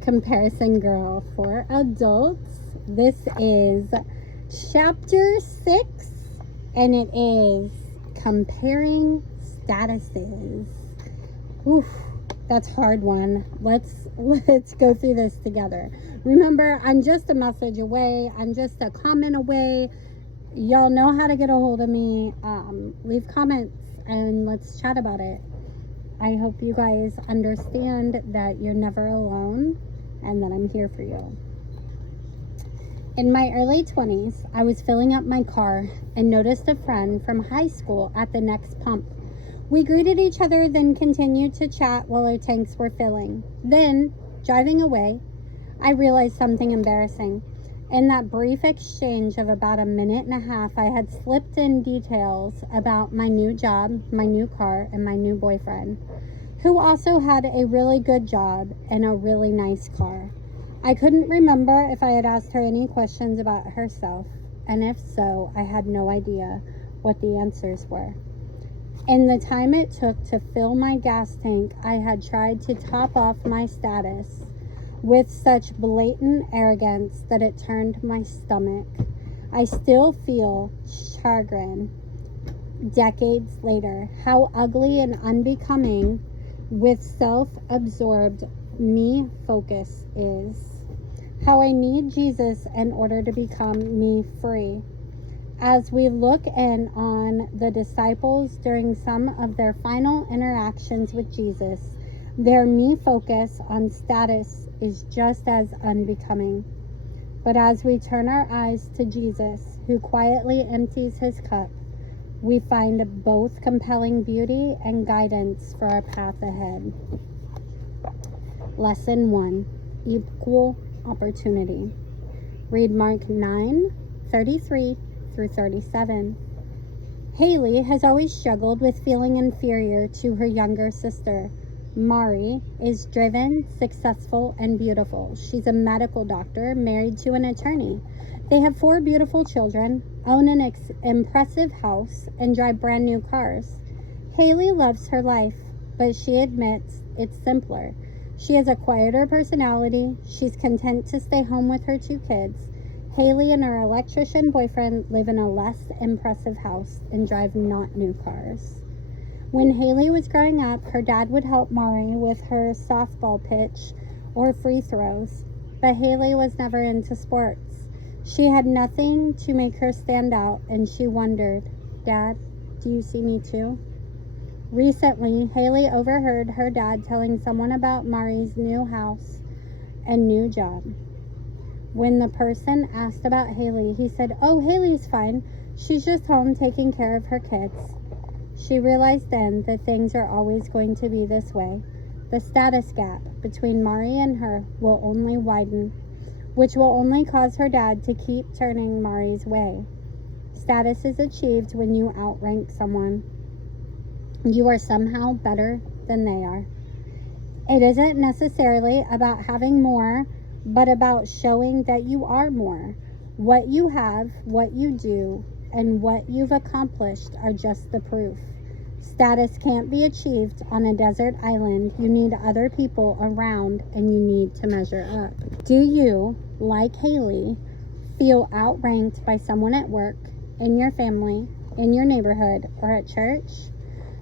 Comparison Girl for adults. This is chapter 6, and it is comparing statuses. Oof, that's a hard one. Let's go through this together. Remember, I'm just a message away. I'm just a comment away. Y'all know how to get a hold of me. Leave comments and let's chat about it. I hope you guys understand that you're never alone and that I'm here for you. In my early 20s, I was filling up my car and noticed a friend from high school at the next pump. We greeted each other, then continued to chat while our tanks were filling. Then, driving away, I realized something embarrassing. In that brief exchange of about a minute and a half, I had slipped in details about my new job, my new car, and my new boyfriend, who also had a really good job and a really nice car. I couldn't remember if I had asked her any questions about herself, and if so, I had no idea what the answers were. In the time it took to fill my gas tank, I had tried to top off my status with such blatant arrogance that it turned my stomach. I still feel chagrin decades later, how ugly and unbecoming with self-absorbed me focus is. How I need Jesus in order to become me free. As we look in on the disciples during some of their final interactions with Jesus, their me focus on status is just as unbecoming. But as we turn our eyes to Jesus, who quietly empties his cup, we find both compelling beauty and guidance for our path ahead. Lesson 1. Equal opportunity. Read Mark 9:33 through 37. Haley has always struggled with feeling inferior to her younger sister. Mari is driven, successful, and beautiful. She's a medical doctor married to an attorney. They have 4 beautiful children, own an impressive house, and drive brand new cars. Haley loves her life, but she admits it's simpler. She has a quieter personality. She's content to stay home with her 2 kids. Haley and her electrician boyfriend live in a less impressive house and drive not new cars. When Haley was growing up, her dad would help Mari with her softball pitch or free throws, but Haley was never into sports. She had nothing to make her stand out, and she wondered, "Dad, do you see me too?" Recently, Haley overheard her dad telling someone about Mari's new house and new job. When the person asked about Haley, he said, "Oh, Haley's fine. She's just home taking care of her kids." She realized then that things are always going to be this way. The status gap between Mari and her will only widen, which will only cause her dad to keep turning Mari's way. Status is achieved when you outrank someone. You are somehow better than they are. It isn't necessarily about having more, but about showing that you are more. What you have, what you do, and what you've accomplished are just the proof. Status can't be achieved on a desert island. You need other people around, and you need to measure up. Do you, like Haley, feel outranked by someone at work, in your family, in your neighborhood, or at church?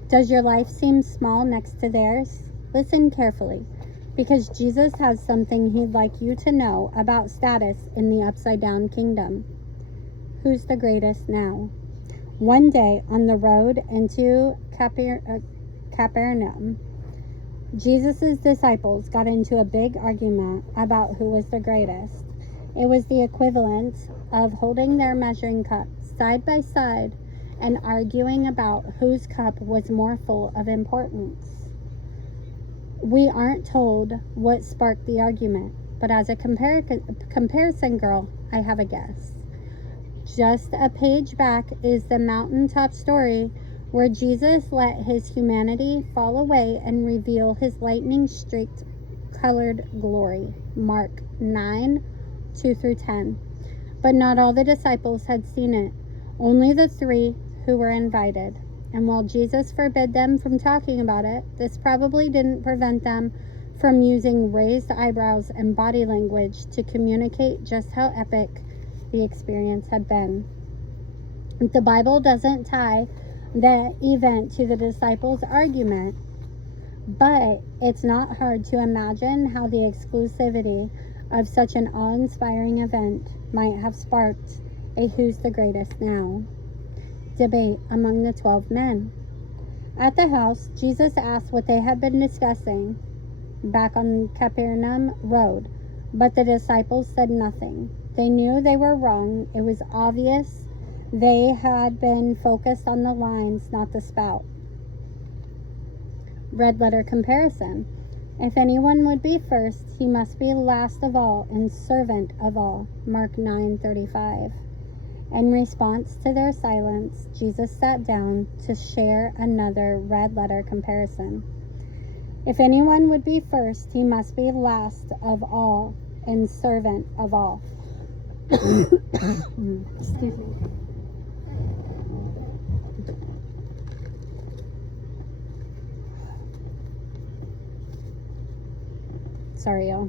Does your life seem small next to theirs? Listen carefully, because Jesus has something he'd like you to know about status in the upside-down kingdom. Who's the greatest now? One day on the road into Capernaum, Jesus' disciples got into a big argument about who was the greatest. It was the equivalent of holding their measuring cups side by side and arguing about whose cup was more full of importance. We aren't told what sparked the argument, but as a comparison girl, I have a guess. Just a page back is the mountaintop story where Jesus let his humanity fall away and reveal his lightning-streaked colored glory. Mark 9:2 through 10. But not all the disciples had seen it, only the 3 who were invited. And while Jesus forbid them from talking about it, this probably didn't prevent them from using raised eyebrows and body language to communicate just how epic the experience had been. The Bible doesn't tie the event to the disciples' argument, but it's not hard to imagine how the exclusivity of such an awe-inspiring event might have sparked a "who's the greatest now" debate among the 12 men. At the house, Jesus asked what they had been discussing back on Capernaum Road, but the disciples said nothing. They knew they were wrong. It was obvious they had been focused on the lines, not the spout. Red letter comparison. If anyone would be first, he must be last of all and servant of all. Mark 9:35. In response to their silence, Jesus sat down to share another red letter comparison. If anyone would be first, he must be last of all and servant of all. Excuse me. Sorry, y'all.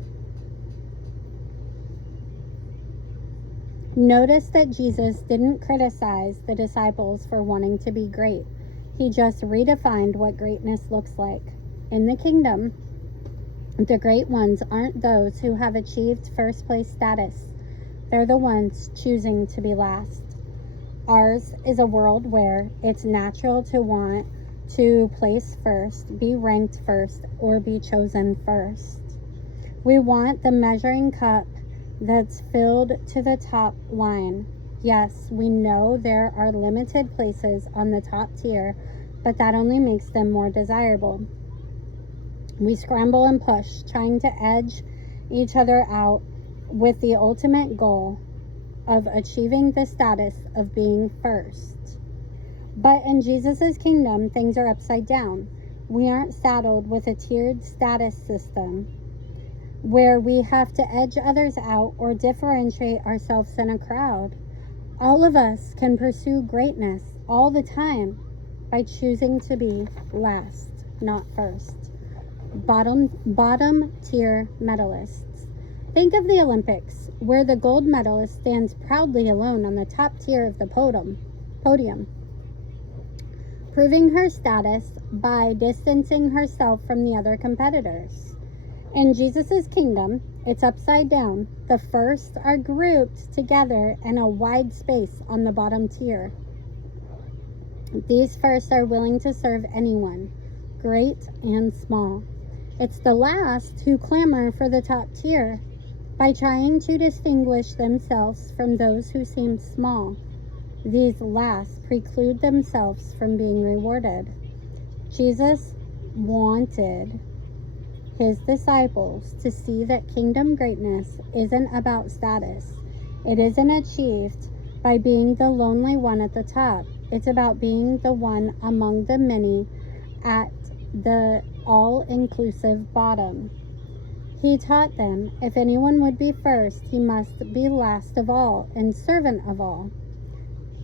Notice that Jesus didn't criticize the disciples for wanting to be great. He just redefined what greatness looks like. In the kingdom, the great ones aren't those who have achieved first place status. They're the ones choosing to be last. Ours is a world where it's natural to want to place first, be ranked first, or be chosen first. We want the measuring cup that's filled to the top line. Yes, we know there are limited places on the top tier, but that only makes them more desirable. We scramble and push, trying to edge each other out with the ultimate goal of achieving the status of being first. But in Jesus' kingdom, things are upside down. We aren't saddled with a tiered status system where we have to edge others out or differentiate ourselves in a crowd. All of us can pursue greatness all the time by choosing to be last, not first. Bottom tier medalists. Think of the Olympics, where the gold medalist stands proudly alone on the top tier of the podium, proving her status by distancing herself from the other competitors. In Jesus' kingdom, it's upside down. The first are grouped together in a wide space on the bottom tier. These first are willing to serve anyone, great and small. It's the last who clamor for the top tier by trying to distinguish themselves from those who seem small. These last preclude themselves from being rewarded. Jesus wanted his disciples to see that kingdom greatness isn't about status. It isn't achieved by being the lonely one at the top. It's about being the one among the many at the all-inclusive bottom. He taught them, if anyone would be first, he must be last of all and servant of all.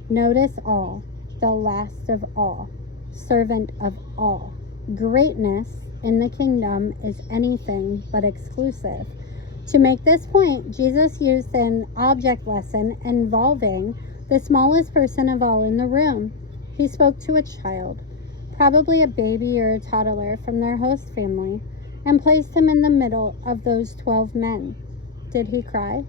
Notice all, the last of all, servant of all. Greatness in the kingdom is anything but exclusive. To make this point, Jesus used an object lesson involving the smallest person of all in the room. He spoke to a child, probably a baby or a toddler from their host family, and placed him in the middle of those 12 men. Did he cry,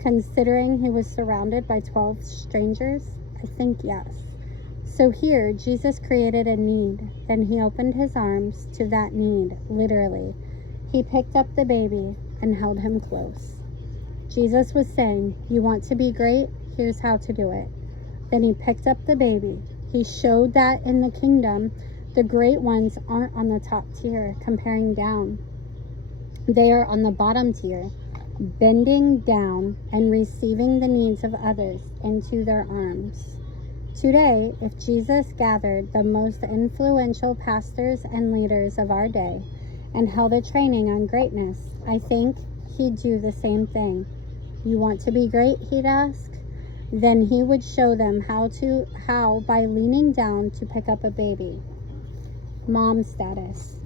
considering he was surrounded by 12 strangers? I think yes. So here, Jesus created a need, then he opened his arms to that need, literally. He picked up the baby and held him close. Jesus was saying, you want to be great? Here's how to do it. Then he picked up the baby. He showed that in the kingdom, the great ones aren't on the top tier, comparing down. They are on the bottom tier, bending down and receiving the needs of others into their arms. Today, if Jesus gathered the most influential pastors and leaders of our day and held a training on greatness, I think he'd do the same thing. You want to be great, he'd ask? Then he would show them how by leaning down to pick up a baby. Mom status.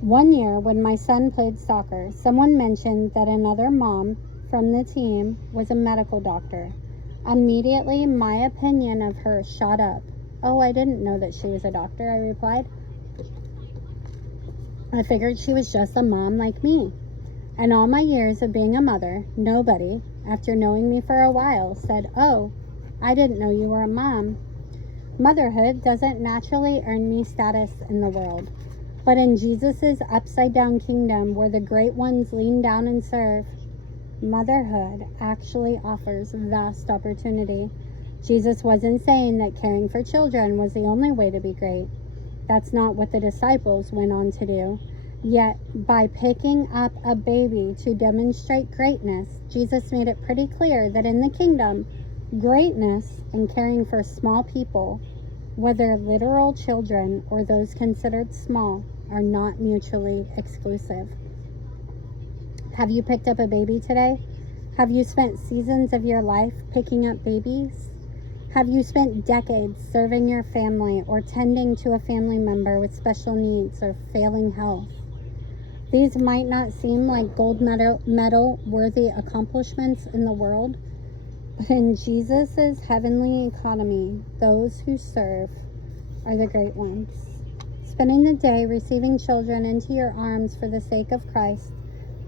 One year, when my son played soccer, someone mentioned that another mom from the team was a medical doctor. Immediately, my opinion of her shot up. "Oh, I didn't know that she was a doctor," I replied. "I figured she was just a mom like me." And all my years of being a mother, nobody, after knowing me for a while, said, "Oh, I didn't know you were a mom." Motherhood doesn't naturally earn me status in the world. But in Jesus' upside-down kingdom, where the great ones lean down and serve, motherhood actually offers vast opportunity. Jesus wasn't saying that caring for children was the only way to be great. That's not what the disciples went on to do. Yet, by picking up a baby to demonstrate greatness, Jesus made it pretty clear that in the kingdom, greatness and caring for small people, whether literal children or those considered small, are not mutually exclusive. Have you picked up a baby today? Have you spent seasons of your life picking up babies? Have you spent decades serving your family or tending to a family member with special needs or failing health? These might not seem like gold medal worthy accomplishments in the world, but in Jesus' heavenly economy, those who serve are the great ones. Spending the day receiving children into your arms for the sake of Christ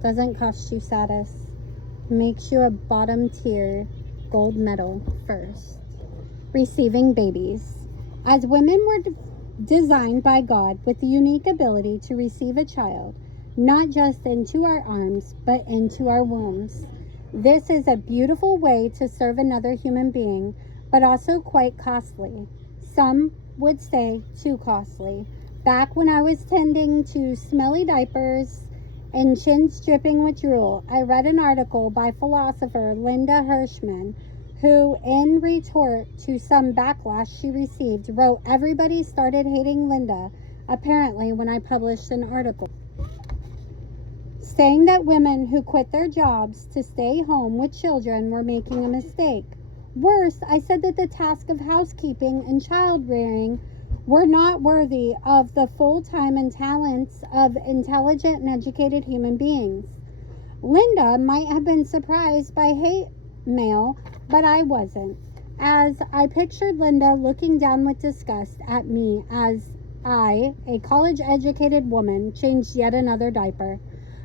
doesn't cost you status. It makes you a bottom tier gold medal first. Receiving babies. As women were designed by God with the unique ability to receive a child, not just into our arms, but into our wombs. This is a beautiful way to serve another human being, but also quite costly. Some would say too costly. Back when I was tending to smelly diapers and chins dripping with drool, I read an article by philosopher Linda Hirschman, who, in retort to some backlash she received, wrote, "Everybody started hating Linda, apparently, when I published an article saying that women who quit their jobs to stay home with children were making a mistake. Worse, I said that the task of housekeeping and child rearing were not worthy of the full time and talents of intelligent and educated human beings." Linda might have been surprised by hate mail, but I wasn't, as I pictured Linda looking down with disgust at me as I, a college-educated woman, changed yet another diaper.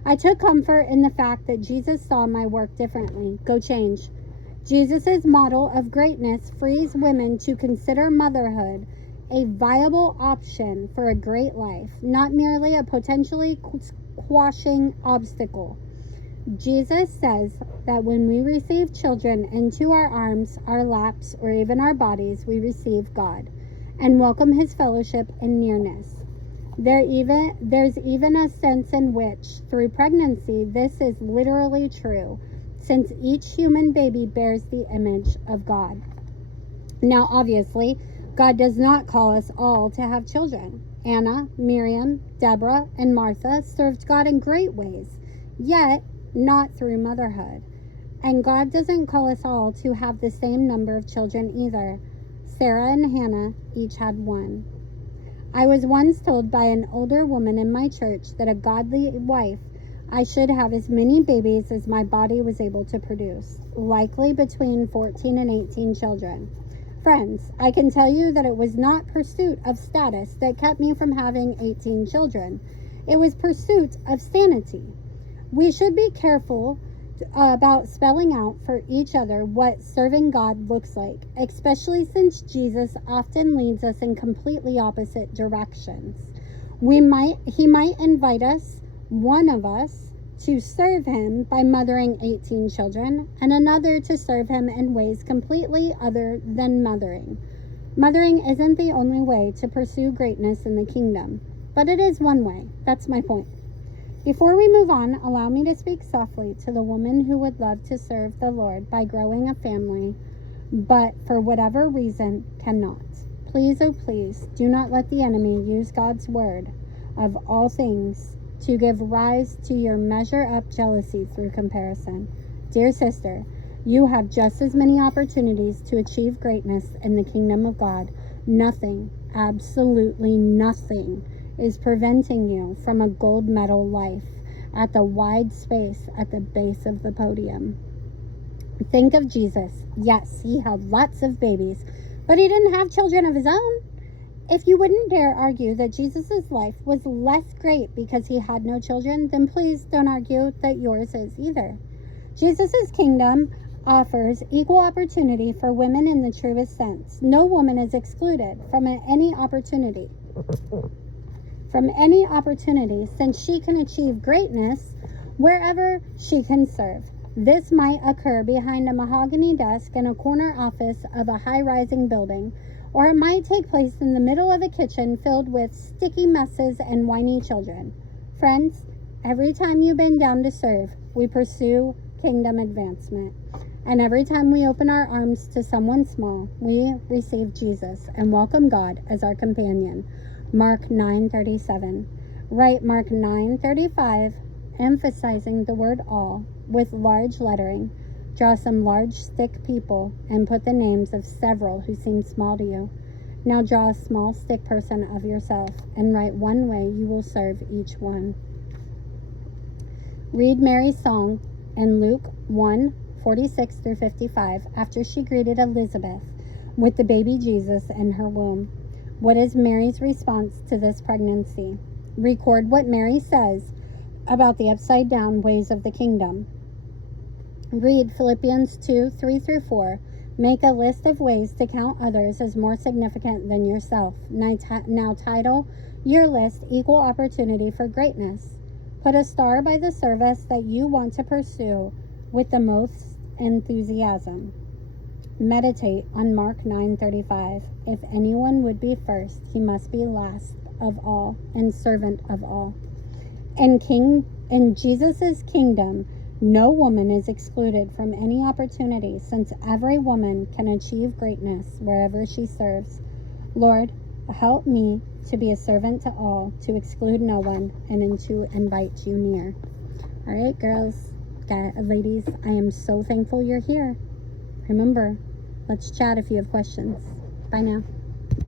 I took comfort in the fact that Jesus saw my work differently. Go change. Jesus' model of greatness frees women to consider motherhood a viable option for a great life, not merely a potentially quashing obstacle. Jesus says that when we receive children into our arms, our laps, or even our bodies, we receive God and welcome his fellowship and nearness. There's even a sense in which, through pregnancy, this is literally true, since each human baby bears the image of God. Now, obviously, God does not call us all to have children. Anna, Miriam, Deborah, and Martha served God in great ways, yet not through motherhood. And God doesn't call us all to have the same number of children either. Sarah and Hannah each had one. I was once told by an older woman in my church that a godly wife, I should have as many babies as my body was able to produce, likely between 14 and 18 children. Friends, I can tell you that it was not pursuit of status that kept me from having 18 children. It was pursuit of sanity. We should be careful about spelling out for each other what serving God looks like, especially since Jesus often leads us in completely opposite directions. He might invite us, one of us, to serve him by mothering 18 children, and another to serve him in ways completely other than mothering. Mothering isn't the only way to pursue greatness in the kingdom, but it is one way. That's my point. Before we move on, allow me to speak softly to the woman who would love to serve the Lord by growing a family, but for whatever reason cannot. Please, oh please, do not let the enemy use God's word of all things to give rise to your measure up jealousy through comparison. Dear sister, you have just as many opportunities to achieve greatness in the kingdom of God. Nothing, absolutely nothing, is preventing you from a gold medal life at the wide space at the base of the podium. Think of Jesus. Yes, he had lots of babies, but he didn't have children of his own. If you wouldn't dare argue that Jesus' life was less great because he had no children, then please don't argue that yours is either. Jesus' kingdom offers equal opportunity for women in the truest sense. No woman is excluded from any opportunity. Since she can achieve greatness wherever she can serve. This might occur behind a mahogany desk in a corner office of a high-rising building, or it might take place in the middle of a kitchen filled with sticky messes and whiny children. Friends, every time you bend down to serve, we pursue kingdom advancement. And every time we open our arms to someone small, we receive Jesus and welcome God as our companion. Mark 9:37. Write Mark 9:35, emphasizing the word all, with large lettering. Draw some large stick people and put the names of several who seem small to you. Now draw a small stick person of yourself and write one way you will serve each one. Read Mary's song in Luke 1:46 through 55 after she greeted Elizabeth with the baby Jesus in her womb. What is Mary's response to this pregnancy? Record what Mary says about the upside down ways of the kingdom. Read Philippians 2:3 through 4. Make a list of ways to count others as more significant than yourself. Now title your list Equal Opportunity for Greatness. Put a star by the service that you want to pursue with the most enthusiasm. Meditate on Mark 9:35. If anyone would be first, he must be last of all and servant of all. In Jesus' kingdom, no woman is excluded from any opportunity, since every woman can achieve greatness wherever she serves. Lord, help me to be a servant to all, to exclude no one, and to invite you near. All right, girls, ladies, I am so thankful you're here. Remember, let's chat if you have questions. Bye now.